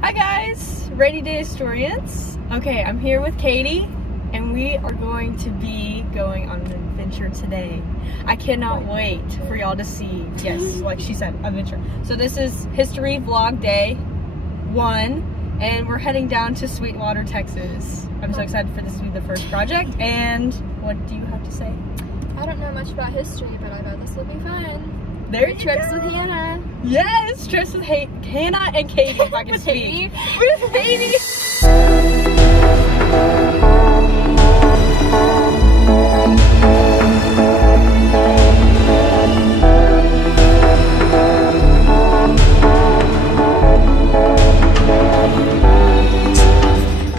Hi guys, Rainy Day Historians. Okay, I'm here with Katie and we are going to be going on an adventure today. I cannot wait for y'all to see, yes, like she said, adventure. So this is History Vlog Day 1 and we're heading down to Sweetwater, Texas. I'm so excited for this to be the first project. And what do you have to say? I don't know much about history, but I bet this will be fun. There you Trips go. with Hannah. Yes, trips with Hannah and Katie, if I can speak. With Katie.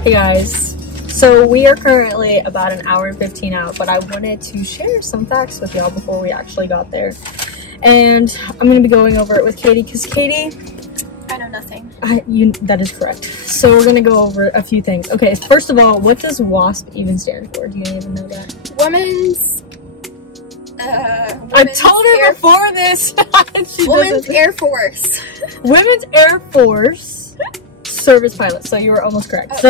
Hey guys, so we are currently about an hour and 15 out, but I wanted to share some facts with y'all before we actually got there. And I'm going to be going over it with Katie, because Katie... I know nothing. That is correct. So we're going to go over a few things. Okay, first of all, what does WASP even stand for? Do you even know that? Women's I told her before this! Women's Air Force. Women's Air Force Service Pilot. So you were almost correct.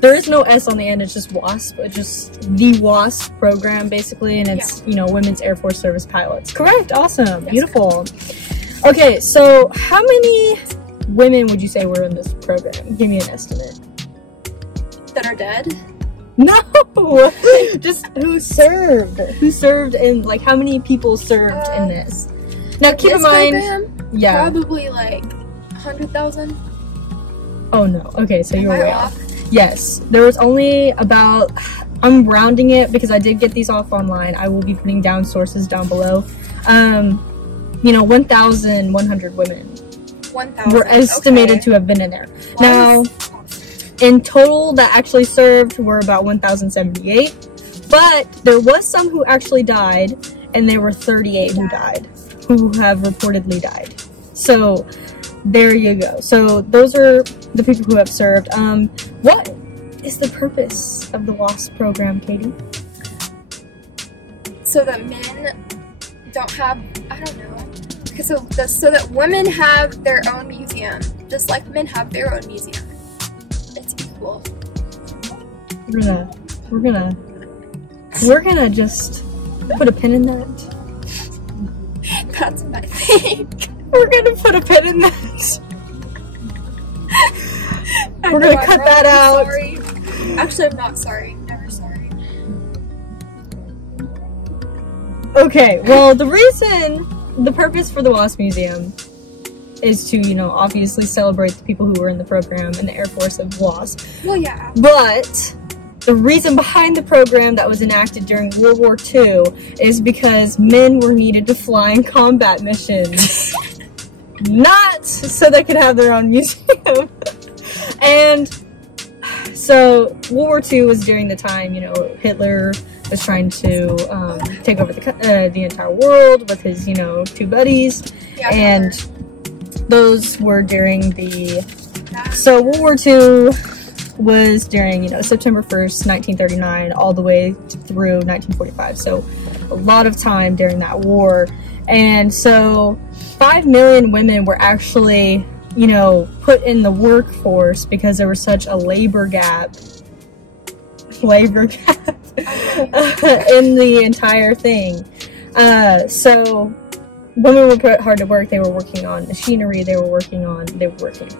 There is no S on the end, it's just WASP. It's just the WASP program, basically, and it's, you know, Women's Air Force Service Pilots. Correct, awesome, yes. Beautiful. Okay, so how many women would you say were in this program? Give me an estimate. That are dead? No! Just who served? Who served and, like, how many people served in this? Now, keep in mind, program, probably like 100,000. Oh no, okay, so you were way off. Yes, there was only about, I'm rounding it because I did get these off online. I will be putting down sources down below. You know, 1,100 women 1,000 were estimated to have been in there. Now, in total that actually served were about 1,078, but there was some who actually died, and there were 38 who died, who have reportedly died. So, there you go. So, those are the people who have served. What is the purpose of the WASP program, Katie? So that men don't have, I don't know. So that women have their own museum, just like men have their own museum. It's equal. We're gonna just put a pin in that. That's what I think. We're gonna put a pin in that. We're gonna cut that out. Sorry. Actually, I'm not sorry. Never sorry. Okay, well, the purpose for the WASP Museum is to, you know, obviously celebrate the people who were in the program and the Air Force of WASP. Well, yeah. But the reason behind the program that was enacted during World War II is because men were needed to fly in combat missions. Not so they could have their own museum. And so World War II was during the time, you know, Hitler was trying to take over the entire world with his, you know, two buddies, and those were during the. So World War II was during, you know, September 1st, 1939, all the way through 1945. So a lot of time during that war, and so 5 million women were actually, you know, put in the workforce because there was such a labor gap in the entire thing. So women were put hard to work. They were working on machinery, they were working in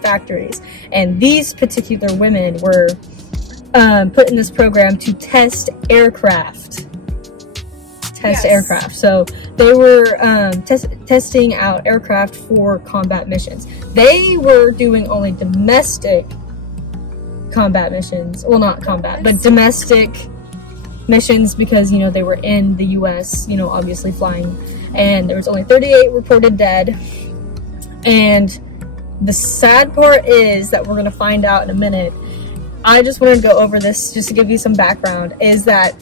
factories, and these particular women were put in this program to test aircraft. So they were testing out aircraft for combat missions. They were doing only domestic combat missions. Well, not combat, but domestic missions, because, you know, they were in the US, you know, obviously flying, and there was only 38 reported dead. And the sad part is that we're going to find out in a minute. I just wanted to go over this just to give you some background, is that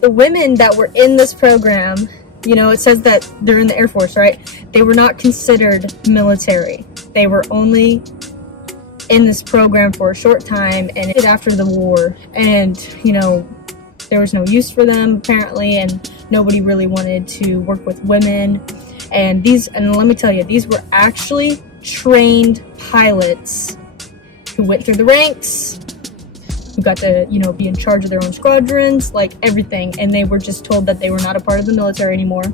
the women that were in this program, you know, it says that they're in the Air Force, right? They were not considered military. They were only in this program for a short time, and after the war, and, you know, there was no use for them apparently, and nobody really wanted to work with women. And let me tell you, these were actually trained pilots who went through the ranks, who got to, you know, be in charge of their own squadrons, like everything. And they were just told that they were not a part of the military anymore.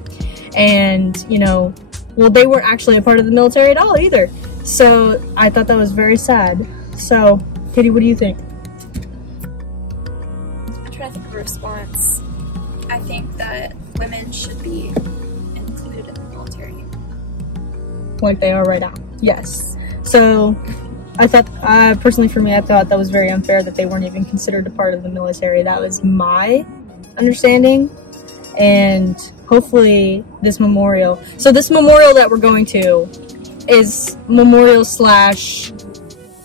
And, you know, well, they weren't actually a part of the military at all either. So I thought that was very sad. So, Katie, what do you think? I'm trying to think of a response. I think that women should be included in the military. Like they are right now. Yes. So I thought, personally for me, I thought that was very unfair that they weren't even considered a part of the military. That was my understanding. And hopefully this memorial. So this memorial that we're going to is memorial slash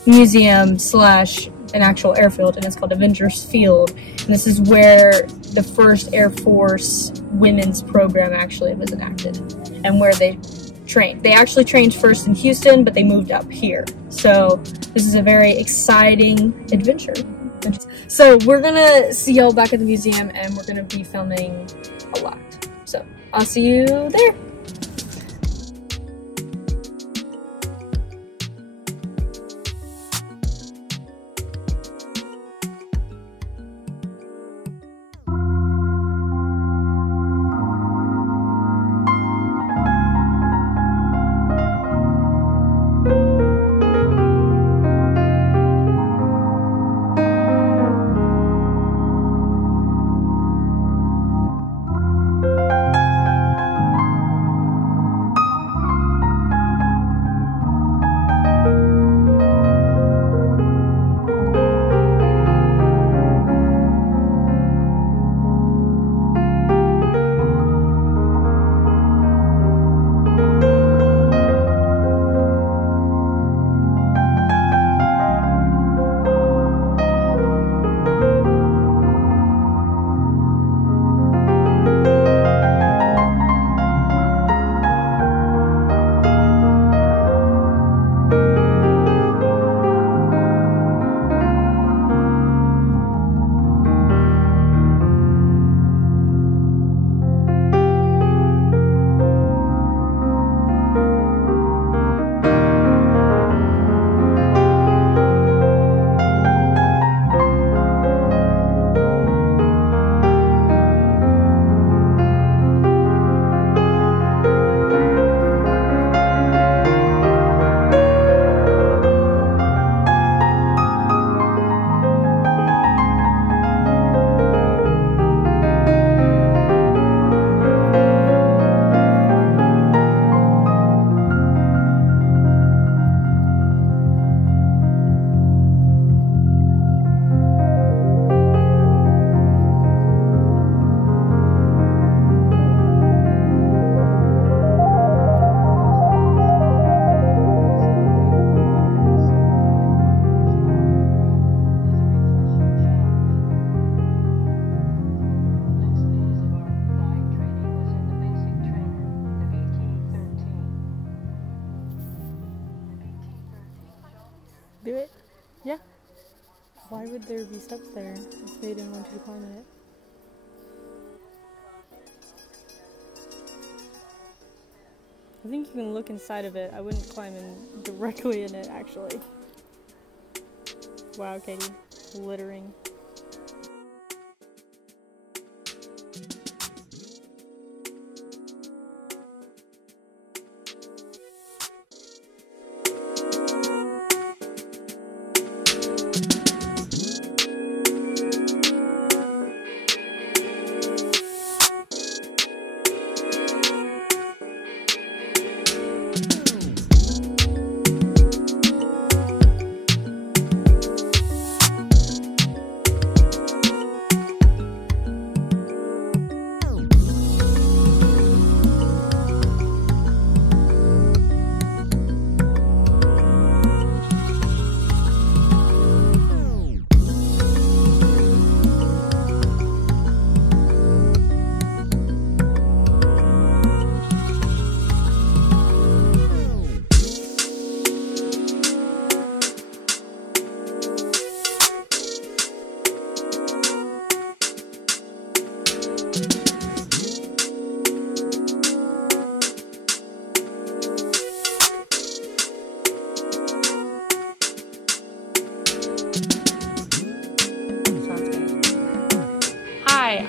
museum slash an actual airfield, and it's called Avengers Field. And this is where the first Air Force women's program actually was enacted, and where they trained. They actually trained first in Houston, but they moved up here. So this is a very exciting adventure. So we're gonna see y'all back at the museum, and we're gonna be filming a lot. So I'll see you there. Do it? Yeah. Why would there be steps there if they didn't want you to climb it? I think you can look inside of it. I wouldn't climb in directly in it, actually. Wow, Katie. Littering.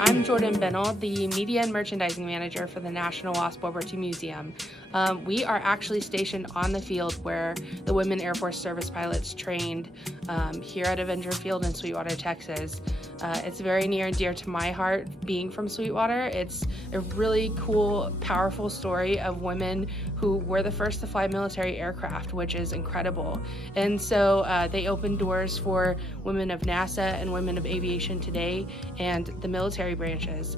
I'm Jordan Bennell, the Media and Merchandising Manager for the National WASP World War II Museum. We are actually stationed on the field where the Women Air Force Service pilots trained here at Avenger Field in Sweetwater, Texas. It's very near and dear to my heart being from Sweetwater. It's a really cool, powerful story of women who were the first to fly military aircraft, which is incredible. And so they opened doors for women of NASA and women of aviation today and the military branches.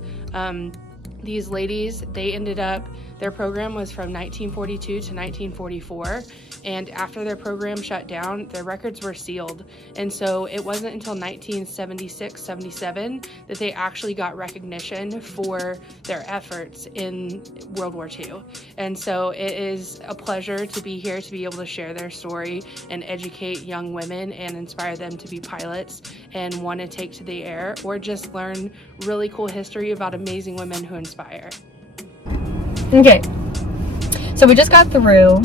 These ladies, they ended up, their program was from 1942 to 1944, and after their program shut down, their records were sealed. And so it wasn't until 1976-77 that they actually got recognition for their efforts in World War II. And so it is a pleasure to be here to be able to share their story and educate young women and inspire them to be pilots and want to take to the air, or just learn really cool history about amazing women who inspire. Okay, so we just got through.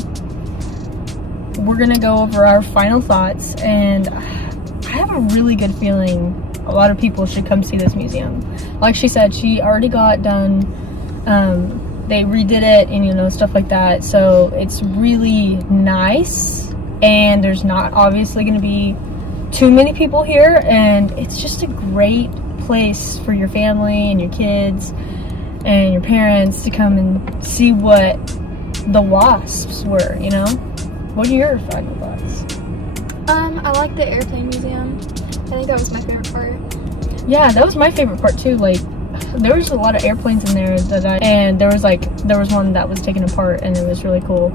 We're gonna go over our final thoughts, and I have a really good feeling a lot of people should come see this museum. Like she said, she already got done, they redid it and, you know, stuff like that, so it's really nice, and there's not obviously gonna be too many people here, and it's just a great place for your family and your kids and your parents to come and see what the WASPs were, you know? What are your final thoughts? I like the airplane museum. I think that was my favorite part. Yeah, that was my favorite part too. Like, there was a lot of airplanes in there and there was one that was taken apart, and it was really cool.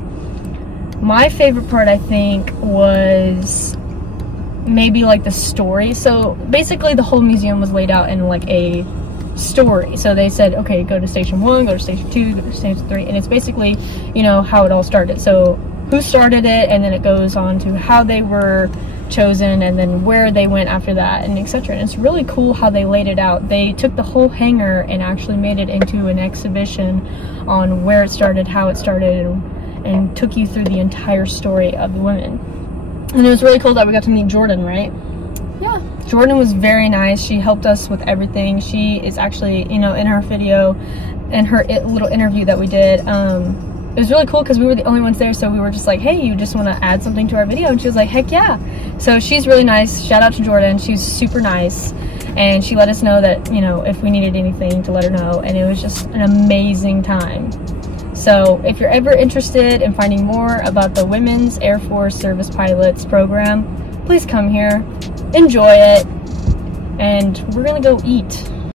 My favorite part, I think, was maybe like the story. So basically the whole museum was laid out in like a story. So they said, okay, go to station 1, go to station 2, go to station 3, and it's basically, you know, how it all started. So who started it, and then it goes on to how they were chosen, and then where they went after that, and etc. And it's really cool how they laid it out. They took the whole hangar and actually made it into an exhibition on where it started, how it started, and took you through the entire story of the women. And it was really cool that we got to meet Jordan, right? Yeah. Jordan was very nice. She helped us with everything. She is actually, you know, in her video, in her little interview that we did, it was really cool because we were the only ones there, so we were just like, hey, you just want to add something to our video? And she was like, heck yeah. So she's really nice. Shout out to Jordan. She's super nice, and she let us know that, you know, if we needed anything to let her know, and it was just an amazing time. So if you're ever interested in finding more about the Women's Air Force Service Pilots program, please come here, enjoy it, and we're gonna go eat.